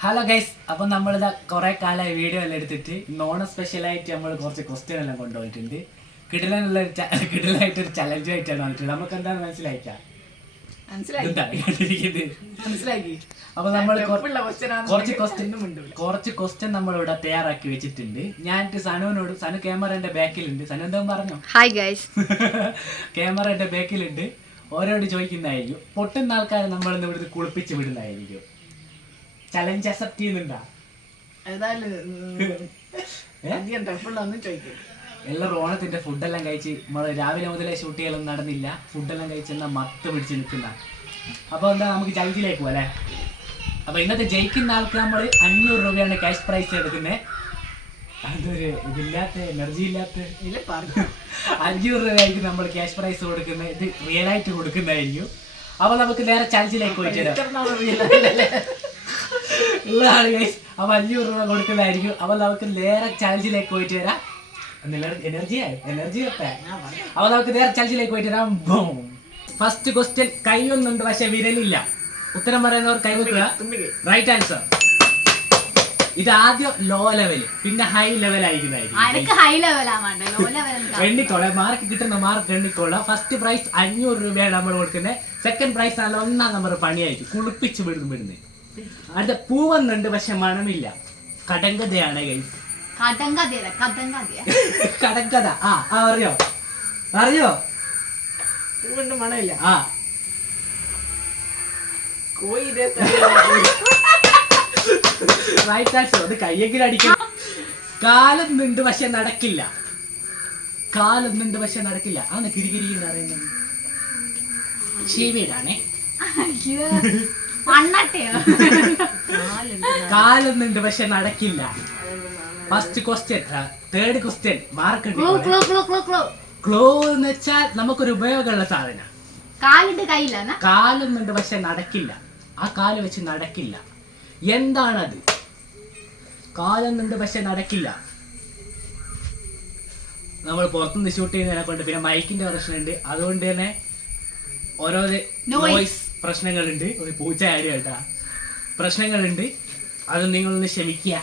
Hello guys, അപ്പം നമ്മളിതാ കുറെ കാലമായി വീഡിയോ എല്ലാം എടുത്തിട്ട് നോൺ സ്പെഷ്യലായിട്ട് നമ്മൾ കുറച്ച് ക്വസ്റ്റ്യൻ എല്ലാം കൊണ്ടുപോയിട്ടുണ്ട്. കിടലായിട്ടൊരു ചലഞ്ച് ആയിട്ടാണ് വന്നിട്ടുള്ളത്. നമുക്ക് എന്താണ് മനസ്സിലാക്കാം? അപ്പൊ നമ്മൾ കുറച്ച് ക്വസ്റ്റ്യൻ നമ്മളിവിടെ തയ്യാറാക്കി വെച്ചിട്ടുണ്ട്. ഞാൻ സനുവിനോട്, സനു ക്യാമറന്റെ ബാക്കിലുണ്ട്. സനു എന്താ പറഞ്ഞു? Hi guys. ക്യാമറന്റെ ബാക്കിലുണ്ട്. ഓരോട് ചോദിക്കുന്നതായിരിക്കും. പൊട്ടുന്ന ആൾക്കാരെ നമ്മളിന്ന് ഇവിടുന്ന് കുളിപ്പിച്ച് വിടുന്നതായിരിക്കും. ചലഞ്ച് അക്സെപ്റ്റ് ചെയ്യുന്നുണ്ടോ? എല്ലാവരും ഓണത്തിന്റെ ഫുഡെല്ലാം കഴിച്ച് നമ്മള് രാവിലെ മുതലേ ഷൂട്ട് ചെയ്യലൊന്നും നടന്നില്ല. ഫുഡെല്ലാം കഴിച്ചെന്നാ മത്ത് പിടിച്ച് നിൽക്കുന്ന. അപ്പൊ എന്താ നമുക്ക് ചലഞ്ചിലേക്ക് പോകാം അല്ലേ? അപ്പൊ ഇന്നത്തെ ജയിക്കുന്ന ആൾക്ക് നമ്മൾ 500 രൂപയാണ് ക്യാഷ് പ്രൈസ് എടുക്കുന്നത്. അതൊരു ഇതില്ലാത്ത എനർജി ഇല്ലാത്ത 500 രൂപയായിരിക്കും നമ്മൾ ക്യാഷ് പ്രൈസ് കൊടുക്കുന്നത്. ഇത് റിയൽ ആയിട്ട് കൊടുക്കുന്നതായിരിക്കും. അപ്പൊ നമുക്ക് നേരെ ചലഞ്ചിലേക്ക് പോയിട്ട് ഉള്ളതാണ് ഗൈസ്. അപ്പൊ 500 രൂപ കൊടുക്കുന്നതായിരിക്കും. അപ്പൊ നമുക്ക് നേരെ ചലഞ്ചിലേക്ക് പോയിട്ട് വരാം. എനർജി അപ്പൊ നമുക്ക് നേരെ ചലഞ്ചിലേക്ക് പോയിട്ട് വരാം. First question. കൈയൊന്നുണ്ട് പക്ഷെ വിരലില്ല. ഉത്തരം പറയുന്നവർ കൈവെക്കുക. Right answer. ഇത് ആദ്യം ലോ ലെവൽ, പിന്നെ ഹൈ ലെവൽ ആയിരിക്കുന്നതായിരിക്കും. എണ്ണിക്കോളെ, മാർക്ക് കിട്ടുന്ന മാർക്ക് എണ്ണിക്കോളെ. ഫസ്റ്റ് പ്രൈസ് 500 രൂപയാണ് നമ്മൾ കൊടുക്കുന്നത്. സെക്കൻഡ് പ്രൈസ് ആണ് 1-ാം നമ്പർ പണിയായിരിക്കും, കുളിപ്പിച്ച് വിടുന്നത്. അടുത്ത പൂവെന്നുണ്ട് പക്ഷെ മണമില്ല. കടങ്കഥയാണ് ഗൈസ്. കടങ്കഥ. അറിയോ? മണമില്ല. Right answer. അത് കയ്യെങ്കിലും അടിക്കും. കാലൊന്നുണ്ട് പക്ഷെ നടക്കില്ല. ആണ് കിരികിരി എന്ന് പറയുന്നത്. ശരിയാണേ. കാലൊന്നുണ്ട് പക്ഷെ നടക്കില്ല. First question. Third question. മാർക്ക് ക്ലോ എന്ന് വെച്ചാൽ നമുക്കൊരു ഉപയോഗമുള്ള സാധനം. കാലൊന്നുണ്ട് പക്ഷെ നടക്കില്ല. ആ കാല് വെച്ച് നടക്കില്ല. എന്താണത്? കാലൊന്നുണ്ട് പക്ഷെ നടക്കില്ല. നമ്മൾ പുറത്തുനിന്ന് ഷൂട്ട് ചെയ്യുന്നതിനെ കൊണ്ട് പിന്നെ മൈക്കിന്റെ പ്രശ്നമുണ്ട്. അതുകൊണ്ട് തന്നെ ഓരോ നോയ്സ് പ്രശ്നങ്ങളുണ്ട്. ഒരു പൂച്ച ആടി കേട്ടാ പ്രശ്നങ്ങളുണ്ട്. അത് നിങ്ങളൊന്ന് ക്ഷമിക്കുക.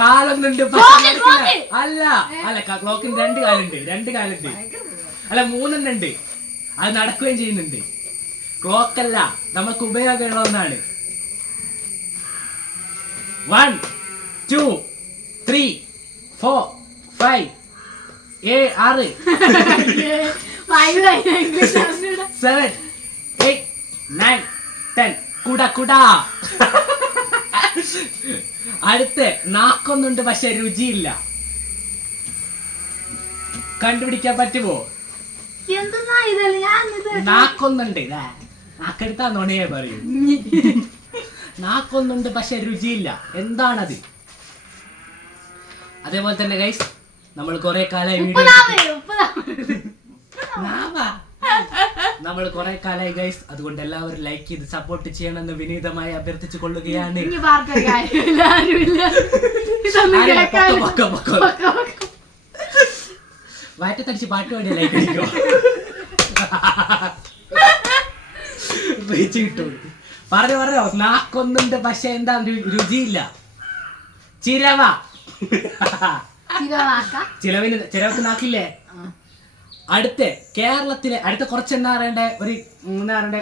കാലൊന്നുണ്ട് അല്ല ക്ലോക്കിന് 2 കാലുണ്ട്. അല്ല 3 ഉണ്ട്. അത് നടക്കുകയും ചെയ്യുന്നുണ്ട്. ക്ലോക്കല്ല, നമുക്ക് ഉപയോഗമുള്ള ഒന്നാണ്. 1 2 3 4 5 6 7 8 9 10. കുട. അടുത്ത നാക്കൊന്നുണ്ട് പക്ഷെ രുചിയില്ല. കണ്ടുപിടിക്കാൻ പറ്റുമോ? നാക്കൊന്നുണ്ട്. നാക്കെടുത്താ നുണയെ പറയൂ. നാക്കൊന്നുണ്ട് പക്ഷെ രുചിയില്ല. എന്താണത്? അതേപോലെ തന്നെ ഗൈസ്, നമ്മൾ കുറെ കാലമായി ഗൈസ്. അതുകൊണ്ട് എല്ലാവരും ലൈക്ക് ചെയ്ത് സപ്പോർട്ട് ചെയ്യണമെന്ന് വിനീതമായി അഭ്യർത്ഥിച്ചു കൊള്ളുകയാണ്. വയറ്റത്തടിച്ച് പാട്ട് പാടിയ ലൈക്ക് അടിക്കോ? പറഞ്ഞോ. നാക്കൊന്നുണ്ട് പക്ഷെ എന്താ രുചിയില്ല. ചിരവ. ചിരവക്ക് നാക്കില്ലേ? അടുത്ത കേരളത്തിലെ കുറച്ച് എന്താ പറയണ്ടേ, ഒരു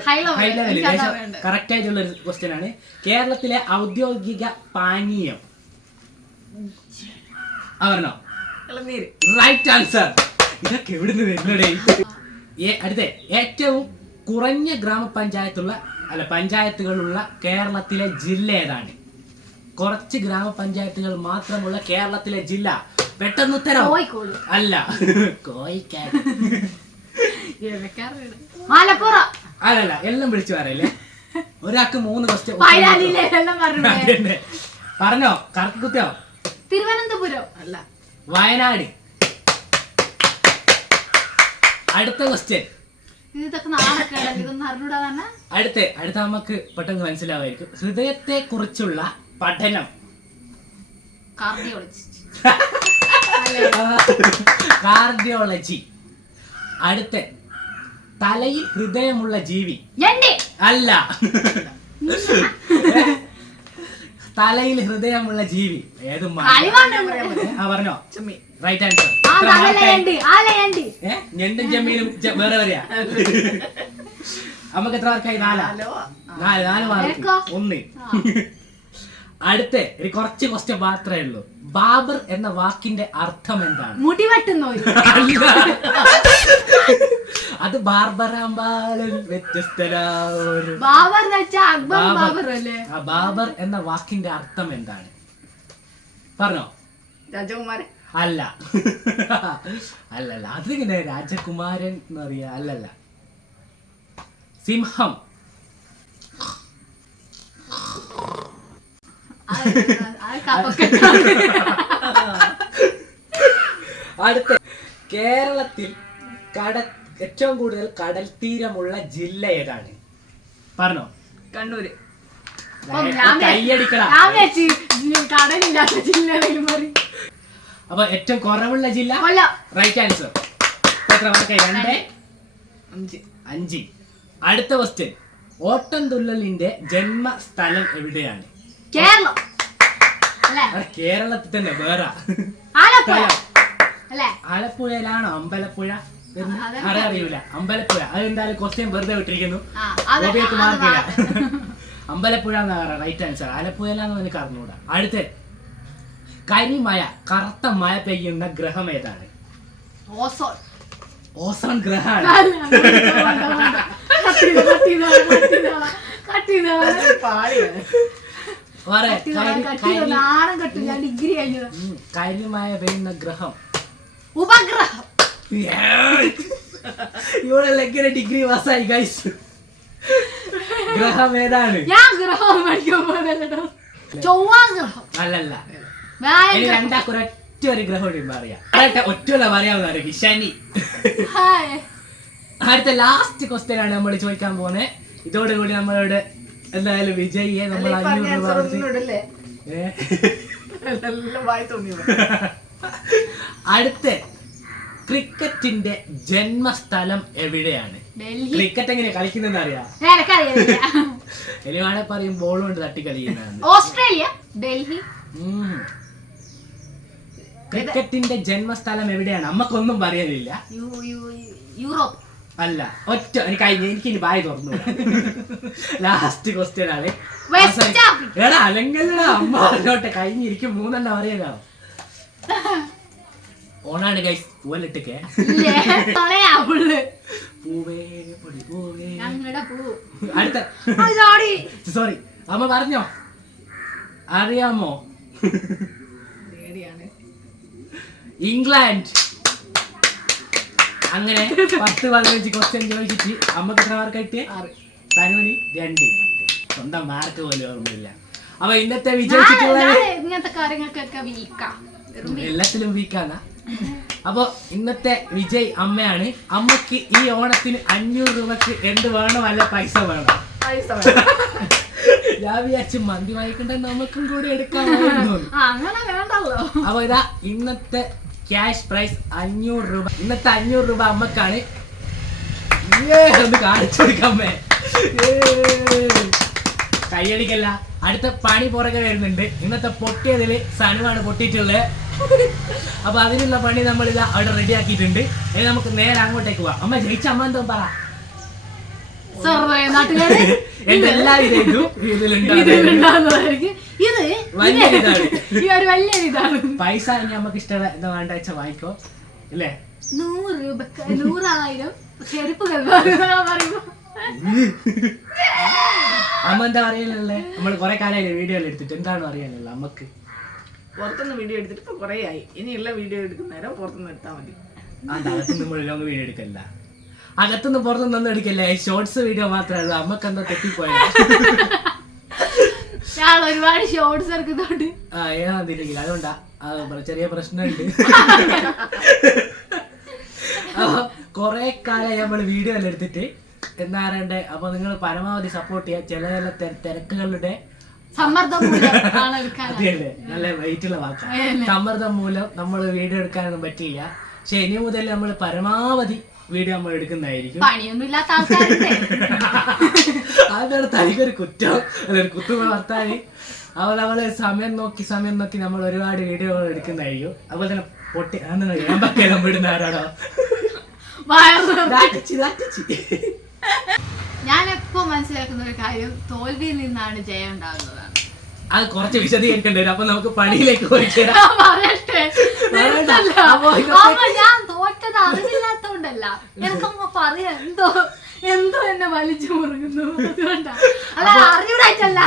ഹൈ ലെവൽ കറക്റ്റ് ആയിട്ടുള്ള ഒരു ക്വസ്റ്റ്യൻ ആണ്. കേരളത്തിലെ ഔദ്യോഗിക പാനീയം പറഞ്ഞോ? Right answer. ഇതൊക്കെ എവിടുന്ന് വരുന്നടേ? അടുത്ത ഏറ്റവും കുറഞ്ഞ പഞ്ചായത്തുകളുള്ള കേരളത്തിലെ ജില്ല ഏതാണ്? കുറച്ച് ഗ്രാമപഞ്ചായത്തുകൾ മാത്രമുള്ള കേരളത്തിലെ ജില്ല. പെട്ടെന്ന് ഉത്തരം. അല്ല, കോഴിക്കാട്. അല്ലല്ല, എല്ലാം വിളിച്ചു പറയല്ലേ. ഒരാൾക്ക് 3 ക്വസ്റ്റ്യൻ പറഞ്ഞോ. കറക്റ്റ് കുത്തിയോ? തിരുവനന്തപുരം അല്ല, വയനാട്. അടുത്ത ക്വസ്റ്റ്യൻ. അടുത്ത നമുക്ക് പെട്ടെന്ന് മനസ്സിലാവായിരിക്കും. ഹൃദയത്തെ കുറിച്ചുള്ള പഠനം. കാർഡിയോളജി. അടുത്ത തലയിൽ ഹൃദയമുള്ള ജീവി. അല്ല, തലയിൽ ഹൃദയമുള്ള ജീവി ഏത് പറഞ്ഞോ റൈറ്റ് ആൻസർ. ഞണ്ടും ചെമ്മീനും വേറെ വരെയാ. നമുക്ക് എത്ര മാർക്കായി? 4 മാർക്ക്. 1. അടുത്ത ഒരു കുറച്ച് ക്വസ്റ്റ്യൻ മാത്രമേ ഉള്ളൂ. ബാബർ എന്ന വാക്കിന്റെ അർത്ഥം എന്താണ്? മുടി വെട്ടുന്നോ? അത് ബാർബറാമ്പാലൻ വ്യത്യസ്തരാണ്. ബാബർ എന്ന വാക്കിന്റെ അർത്ഥം എന്താണ്? പറഞ്ഞോ. രാജകുമാരൻ അല്ല. അല്ലല്ല, അതിങ്ങനെ രാജകുമാരൻ എന്ന് പറയാ. അല്ലല്ല, സിംഹം. അടുത്ത കേരളത്തിൽ ഏറ്റവും കൂടുതൽ കടൽ തീരമുള്ള ജില്ല ഏതാണ്? പറഞ്ഞോ. കണ്ണൂര്. കൈയടിക്കടാ. കടലില്ലാത്ത ജില്ല. അപ്പൊ ഏറ്റവും കുറവുള്ള ജില്ല റൈറ്റ് ആൻസർ. എത്ര മാർക്കായി? 2, 5. അടുത്ത ക്വസ്റ്റ്യൻ. ഓട്ടംതുള്ളലിന്റെ ജന്മസ്ഥലം എവിടെയാണ്? കേരളം. കേരളത്തിൽ തന്നെ വേറെ ആലപ്പുഴയിലാണോ? അമ്പലപ്പുഴ അറിയൂല. അമ്പലപ്പുഴ. അതെന്തായാലും ക്വസ്റ്റ്യൻ വെറുതെ വിട്ടിരിക്കുന്നു. മാർക്കില്ല. അമ്പലപ്പുഴ എന്നാ റൈറ്റ് ആൻസർ. ആലപ്പുഴയിലാന്ന് എനിക്ക് അറിഞ്ഞൂടാ. അടുത്ത കരിമഴ, കറുത്ത മഴ പെയ്യുന്ന ഗ്രഹം ഏതാണ്? ഓസോൺ ഗ്രഹമാണ്. കരിമഴ പെയ്യുന്ന ഗ്രഹം ഉപഗ്രഹം. ഇവിടെ എങ്ങനെ ഡിഗ്രി പാസ്സായി ഗൈസ്? ഗ്രഹം ഏതാണ്? അല്ലല്ല, രണ്ടാക്കൊരൊറ്റ ഒരു ഗ്രഹം പറയാം. ഒറ്റല്ല പറയാവുന്ന ശനി. അടുത്ത ലാസ്റ്റ് ക്വസ്റ്റ്യൻ ആണ് നമ്മൾ ചോദിക്കാൻ പോകുന്നത്. ഇതോടുകൂടി നമ്മളോട് എന്തായാലും വിജയിയെ നമ്മൾ 500 രൂപ. അടുത്ത ക്രിക്കറ്റിന്റെ ജന്മസ്ഥലം എവിടെയാണ്? ക്രിക്കറ്റ് എങ്ങനെ കളിക്കുന്നെന്ന് അറിയാം? എലിവാണെ പറയും ബോൾ കൊണ്ട് തട്ടി കളിക്കുന്നതാണ്. ഓസ്ട്രേലിയ, ഡൽഹി. ക്രിക്കറ്റിന്റെ ജന്മസ്ഥലം എവിടെയാണ്? നമ്മക്കൊന്നും പറയാനില്ല. യൂറോപ്പ്. അല്ല, ഒറ്റ എനിക്ക് ഇനി ബായ് തുറന്നു. ലാസ്റ്റ് ക്വസ്റ്റ്യൻ ആണ്. എടാ അല്ലെങ്കിലടാ അമ്മ പറഞ്ഞോട്ടെ. കഴിഞ്ഞിരിക്കും 3 പറയാനോ. ഓണാണ് ഗൈസ്. പൂവലിട്ടേ അടുത്ത. സോറി, അമ്മ പറഞ്ഞോ? അറിയാമോ? ഇംഗ്ലണ്ട്. അങ്ങനെ 10-15 ക്വസ്റ്റ്യൻ ചോദിച്ചിട്ട് അമ്മക്ക് എത്ര മാർക്ക് കിട്ടിയ? 6. 2. സ്വന്തം മാർക്ക് പോലും ഓർമ്മയില്ല. അപ്പൊ ഇന്നത്തെ വിജയിച്ചിട്ടുള്ളത് എല്ലാത്തിലും വീക്കാണ്. അപ്പൊ ഇന്നത്തെ വിജയ് അമ്മയാണ്. അമ്മക്ക് ഈ ഓണത്തിന് 500 രൂപക്ക് എന്ത് വേണോ? അല്ല പൈസ വേണം. ഞാൻ വിചാരിച്ചു മന്തി വാങ്ങിക്കണ്ടെന്ന് നമുക്കും കൂടി എടുക്കാൻ. അപ്പൊ ഇതാ ഇന്നത്തെ ക്യാഷ് പ്രൈസ് 500 രൂപ. ഇന്നത്തെ 500 രൂപ അമ്മക്കാണ്. ഒന്ന് കാണിച്ചു കൊടുക്കാമേ. കൈയടിക്കല്ല. അടുത്ത പണി പുറകെ വരുന്നുണ്ട്. ഇന്നത്തെ പൊട്ടിയതില് സനുവാണ് പൊട്ടിയിട്ടുള്ളത്. അപ്പൊ അതിനുള്ള പണി നമ്മൾ ഇതാ അവിടെ റെഡി ആക്കിയിട്ടുണ്ട്. ഇനി നമുക്ക് നേരെ അങ്ങോട്ടേക്ക് പോവാം. അമ്മ ജയിച്ച അമ്മ എന്തോ പറ. പൈസ ഇനി നമുക്ക് ഇഷ്ടം എന്താ വേണ്ട വെച്ചാ വാങ്ങിക്കോ. ഇല്ലേ? 100 രൂപ 100,000 ചെരുപ്പുകൾ. അമ്മ എന്താ പറയാനുള്ളത്? നമ്മൾ കുറെ കാലമായില്ലേ വീഡിയോ എടുത്തിട്ട്. എന്താണ് പറയാനുള്ളത് അമ്മക്ക്? പുറത്തുനിന്ന് വീഡിയോ എടുത്തിട്ട് ഇപ്പൊ കുറേ ആയി. ഇനിയുള്ള വീഡിയോ എടുക്കുന്നേരം പുറത്തുനിന്ന് എടുത്താൽ മതി. അകത്തുനിന്ന് മുഴുവൻ വീഡിയോ എടുക്കല്ല. അകത്തുനിന്ന് പുറത്തുനിന്നൊന്നും എടുക്കല്ലേ. ഷോർട്സ് വീഡിയോ മാത്രമേ ഉള്ളൂ. അമ്മക്ക് എന്താ തെറ്റിപ്പോയത്? ഒരുപാട് ഷോർട്സ് എടുക്കുന്നുണ്ട്. ഏതാന്നില്ലെങ്കിൽ അതുകൊണ്ടാ ചെറിയ പ്രശ്നമുണ്ട്. അപ്പൊ കൊറേ കാലം നമ്മൾ വീഡിയോ എല്ലാം എടുത്തിട്ട് എന്താ പറയണ്ടേ. അപ്പൊ നിങ്ങൾ പരമാവധി സപ്പോർട്ട് ചെയ്യാം. ചില തിരക്കുകളുടെ സമ്മർദ്ദം മൂലം നല്ല വെയിറ്റുള്ള വാക്കാണ്. സമ്മർദ്ദം മൂലം നമ്മൾ വീഡിയോ എടുക്കാനൊന്നും പറ്റില്ല. പക്ഷെ ഇനി മുതൽ നമ്മൾ പരമാവധി വീഡിയോ നമ്മൾ എടുക്കുന്നതായിരിക്കും. പണിയൊന്നും ഇല്ലാത്ത ആൾക്കാരുണ്ട്. അതാണ് തനിക്കൊരു കുറ്റം, അതൊരു കുത്തുമ വർത്താന്. അപ്പോൾ നമ്മൾ സമയം നോക്കി നമ്മൾ ഒരുപാട് വീഡിയോകൾ എടുക്കുന്നതായിരിക്കും. അതുപോലെ തന്നെ പൊട്ടി ഞാൻ വിടുന്ന ആരാടോ ഞാൻ എപ്പോ മനസ്സിലാക്കുന്ന ഒരു കാര്യം, തോൽവിയിൽ നിന്നാണ് ജയം ഉണ്ടാകുന്നതാണ്. അത് കുറച്ച് വിശദീകരിക്കേണ്ടി വരും. അപ്പൊ നമുക്ക് പണിയിലേക്ക് പോയി ചേരാം. ഞാൻ പറയട്ടെ, നിർത്തല്ല. അമ്മ, ഞാൻ തോറ്റത് അറിവില്ലാത്തോണ്ടല്ല, എനിക്കമ്മ പറയാ എന്തോ എന്നെ വലിച്ചു മുറുകുന്നു, അതുകൊണ്ടാ. അല്ല, അറിവിടായിട്ടല്ല.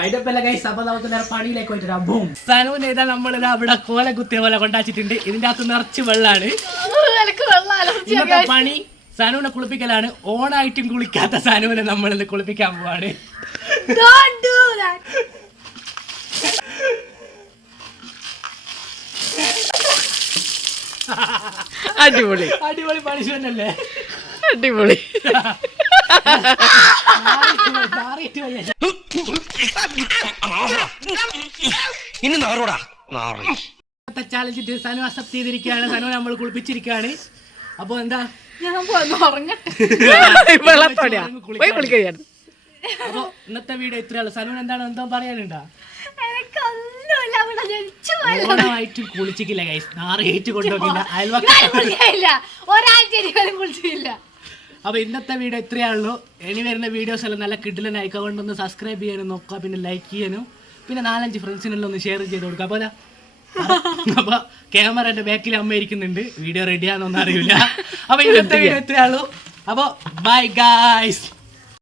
വൈഡപ്പല്ല ഗൈസ്. അപ്പൊ നമുക്ക് നേരെ പണിയിലേക്ക് പോയിട്ട് ബൂം. സനുവിന് ഇതാ നമ്മളിതാ അവിടെ കോല കുത്തിയ പോലെ കൊണ്ടാച്ചിട്ടുണ്ട്. ഇതിന്റെ അകത്ത് നിറച്ച് വെള്ളാണ്. എനിക്ക് വെള്ളാലോ. ഇന്നത്തെ പണി സനുവിനെ കുളിപ്പിക്കലാണ്. ഓണായിട്ടും കുളിക്കാത്ത സനുവിനെ നമ്മളിന്ന് കുളിപ്പിക്കാൻ പോവാണ്. Don't do that. അടിപൊളി അടിപൊളി പണിഷ്മെന്റ് അല്ലേ? അടിപൊളി. ചാലഞ്ചിട്ട് സനു അക്സെപ്റ്റ് ചെയ്തിരിക്കുകയാണ്. സനു നമ്മൾ കുളിപ്പിച്ചിരിക്കുകയാണ്. അപ്പൊ എന്താ, ഞാൻ പോയി ഉറങ്ങട്ടെ. അപ്പൊ ഇന്നത്തെ വീഡിയോ ഇത്രയുള്ളൂ. സനുവിന് എന്താണ് എന്തോ പറയാനുണ്ടോ? എനിക്കൊന്നുമില്ല, ഇവിടെ ജനിച്ചു പോയല്ലോ. ഓണമായിട്ടും കുളിച്ചിട്ടില്ല ഗൈസ്. നാറേറ്റ് കൊണ്ടുപോകില്ല അയൽവക്ക. ഒരാഴ്ച കുളിച്ചില്ല. അപ്പൊ ഇന്നത്തെ വീഡിയോ ഇത്രയാണല്ലോ. ഇനി വരുന്ന വീഡിയോസ് എല്ലാം നല്ല കിഡിലനായി കൊണ്ടൊന്ന് സബ്സ്ക്രൈബ് ചെയ്യാനും നോക്കുക, പിന്നെ ലൈക്ക് ചെയ്യാനും, പിന്നെ 4-5 ഫ്രണ്ട്സിനെല്ലാം ഒന്ന് ഷെയർ ചെയ്ത് കൊടുക്കുക. അപ്പൊ ക്യാമറന്റെ ബാക്കിൽ അമ്മ ഇരിക്കുന്നുണ്ട്. വീഡിയോ റെഡിയാണെന്നൊന്നും അറിയില്ല. അപ്പൊ ഇന്നത്തെ വീഡിയോ ഇത്രയാണല്ലോ. അപ്പൊ ബൈ ഗൈസ്.